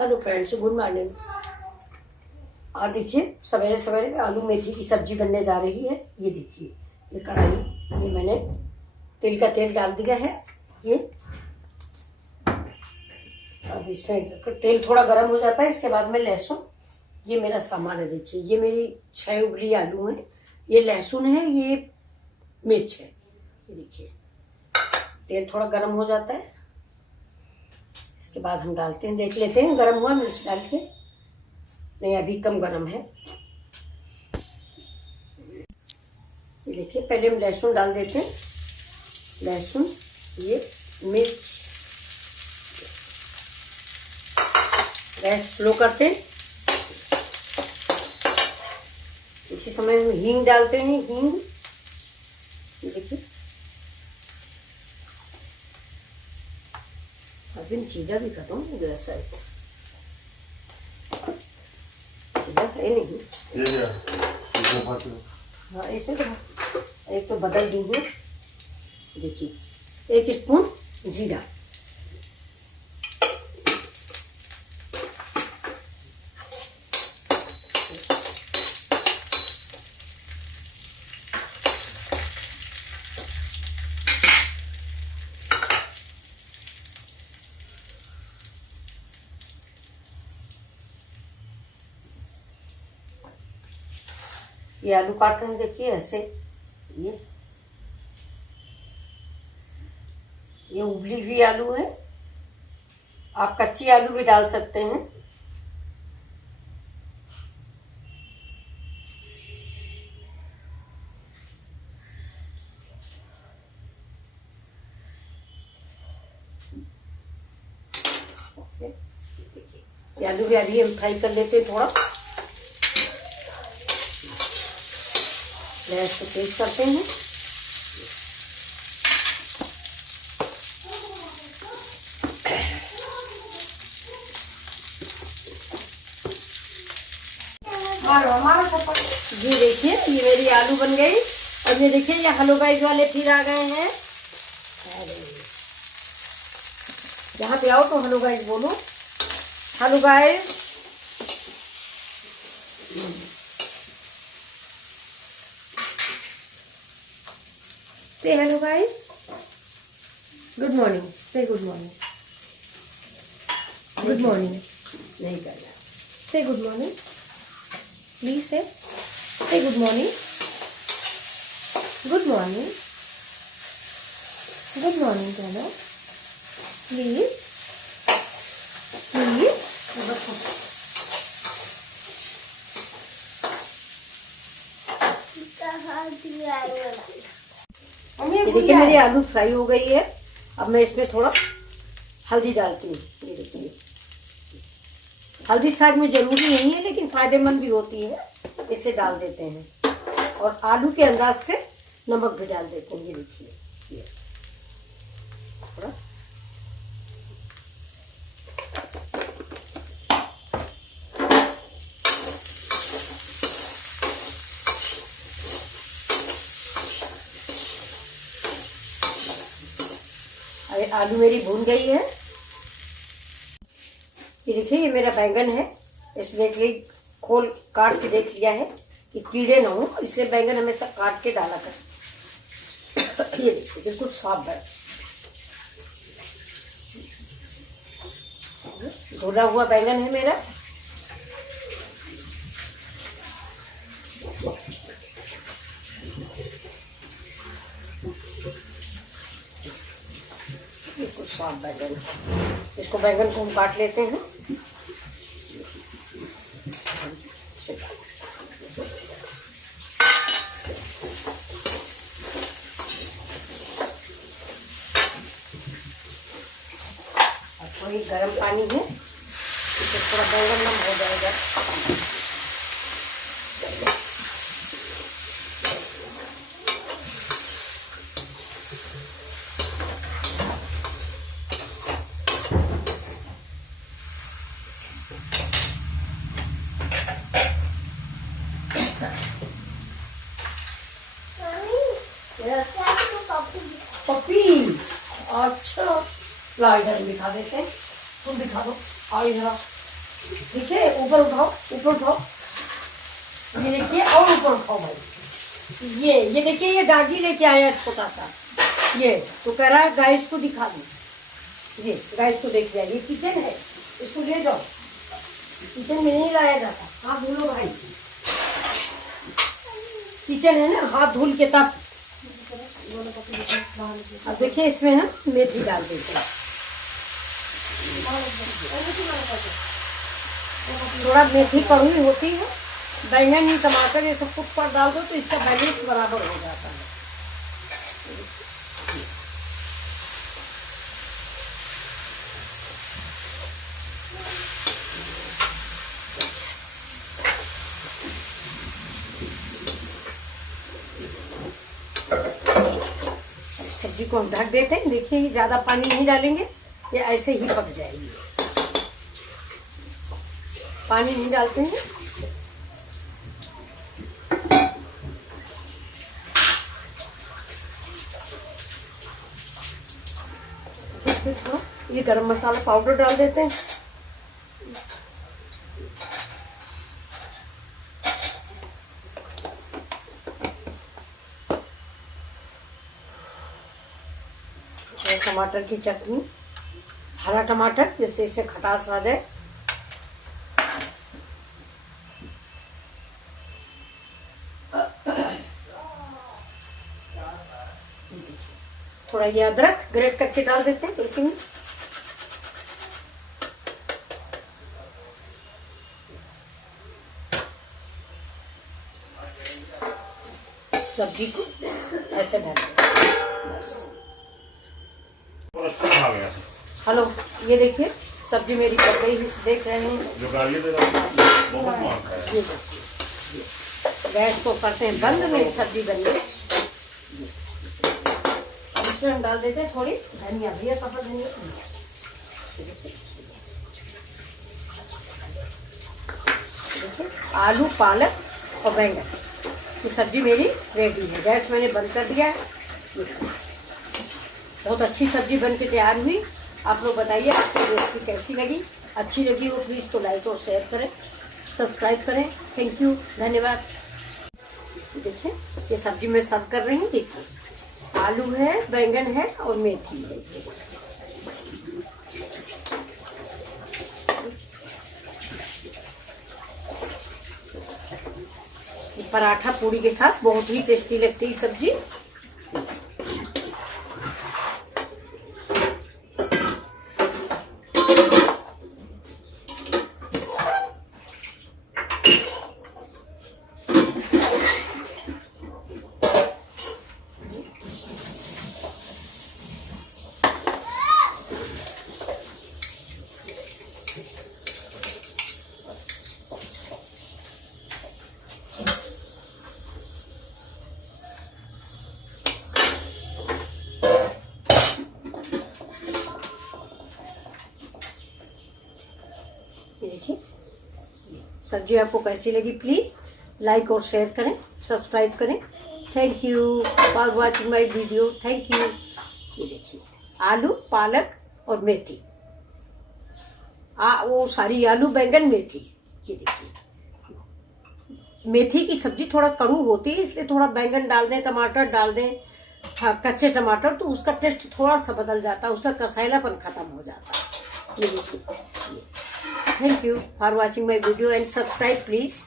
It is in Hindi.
Hello friends, good morning. और देखिए सवेरे सवेरे आलू मेथी की सब्जी बनने जा रही है। ये देखिए ये कढ़ाई, ये मैंने तेल डाल दिया है। ये अब इसमें तेल थोड़ा गर्म हो जाता है, इसके बाद में लहसुन, ये मेरा सामान है। देखिए ये मेरी 6 उबली आलू है, ये लहसुन है, ये मिर्च है। ये देखिए तेल थोड़ा गर्म हो जाता है, इसके बाद हम डालते हैं, देख लेते हैं गर्म हुआ मिर्च डाल के। नहीं अभी कम गर्म है। ये देखिए पहले हम लहसुन डाल देते हैं, लहसुन, ये मिर्च, गैस स्लो करते हैं। इसी समय हम हींग डालते हैं, हींग। ये देखिए अभी चीज़ा भी करो गैस है, चीज़ा है नहीं। हाँ ऐसे तो एक तो बदल दी हूँ। देखिए 1 स्पून जीरा, ये आलू काट रहे हैं देखिए ऐसे। ये उबली हुई आलू है, आप कच्ची आलू भी डाल सकते हैं। ये आलू भी अभी हम फ्राई कर लेते हैं थोड़ा, गैस को तेज करते हैं। ये देखिए ये मेरी आलू बन गई। और ये देखिए ये हेलो गाइस वाले फिर आ गए हैं। अरे यहाँ पे आओ तो हेलो गाइस बोलो, hello guys. Say hello guys. Good morning. Say good morning. Good morning. नहीं करना। Say good morning. Please say. Say good morning. Good morning. Good morning कहना। Please. Please. देखिए मेरी आलू फ्राई हो गई है। अब मैं इसमें थोड़ा हल्दी डालती हूँ। ये देखिए हल्दी साग में जरूरी नहीं है लेकिन फायदेमंद भी होती है, इसलिए डाल देते हैं। और आलू के अंदाज से नमक भी डाल देते हैं। ये देखिए थोड़ा आलू मेरी भून गई है। ये देखिए ये मेरा बैंगन है, इसमें एक खोल काट के देख लिया है कि कीड़े ना हो, इसलिए बैंगन हमेशा काट के डाला कर। ये देखिए बिल्कुल साफ है, धुला हुआ बैंगन है मेरा। बिल्कुल साफ बैंगन, इसको बैंगन को हम काट लेते हैं। और थोड़ी गर्म पानी है, इससे थोड़ा बैंगन नम हो जाएगा। पपी अच्छा ला इधर दिखा देते हैं, तुम दिखा दो, आओ इधर। ठीक है, ऊपर उठाओ, ऊपर उठाओ, ये देखिए, और ऊपर उठाओ भाई। ये देखिए, ये डागी लेके आया छोटा सा, ये तो कह रहा है गाइस को दिखा दो। ये गाइस को देख लिया, ये किचन है, इसको ले जाओ, किचन में नहीं लाया जाता। हाथ धुलो भाई, किचन है ना, हाथ धुल के तब। अब देखिए इसमें हम मेथी डाल देते हैं, थोड़ा मेथी कड़वी होती है। बैंगन टमाटर ये सब कुछ पर डाल दो तो इसका बैलेंस बराबर हो जाता है। सब्जी को हम ढक देते हैं। देखिए, ज्यादा पानी नहीं डालेंगे, ये ऐसे ही पक जाएगी, पानी नहीं डालते हैं। ये गरम मसाला पाउडर डाल देते हैं। टमाटर की चटनी, हरा टमाटर, जिससे इससे खटास आ जाए। थोड़ा ये अदरक ग्रेट करके डाल देते हैं इसी में। सब्जी को ऐसे ढक दें बस। हेलो, ये देखिए सब्जी मेरी पक गई, देख रहे हैं। ये गैस को करते हैं बंद, मेरी सब्जी बन गई। इसमें हम डाल देते हैं थोड़ी धनिया, भैया पका धनिया। देखिए, आलू, पालक और बैंगन की सब्जी मेरी रेडी है। गैस मैंने बंद कर दिया है। बहुत अच्छी सब्जी बन के तैयार हुई। आप लोग बताइए आपको रेसिपी कैसी लगी। अच्छी लगी हो प्लीज़ तो लाइक और शेयर करें, सब्सक्राइब करें। थैंक यू, धन्यवाद। देखिए, ये सब्जी मैं सर्व कर रही हूँ। देखिए, आलू है, बैंगन है और मेथी है। पराठा पूरी के साथ बहुत ही टेस्टी लगती है सब्जी। देखिए, सब्जी आपको कैसी लगी प्लीज लाइक और शेयर करें, सब्सक्राइब करें। Thank you for watching my video. Thank you. ये देखिए, आलू, पालक और मेथी, वो सारी आलू, बैंगन, मेथी। ये देखिए, मेथी की सब्जी थोड़ा कड़ू होती है, इसलिए थोड़ा बैंगन डाल दें, टमाटर डाल दें, कच्चे टमाटर, तो उसका टेस्ट थोड़ा सा बदल जाता है, उसका कसैलापन खत्म हो जाता है। ये देखिए। Thank you for watching my video and subscribe please.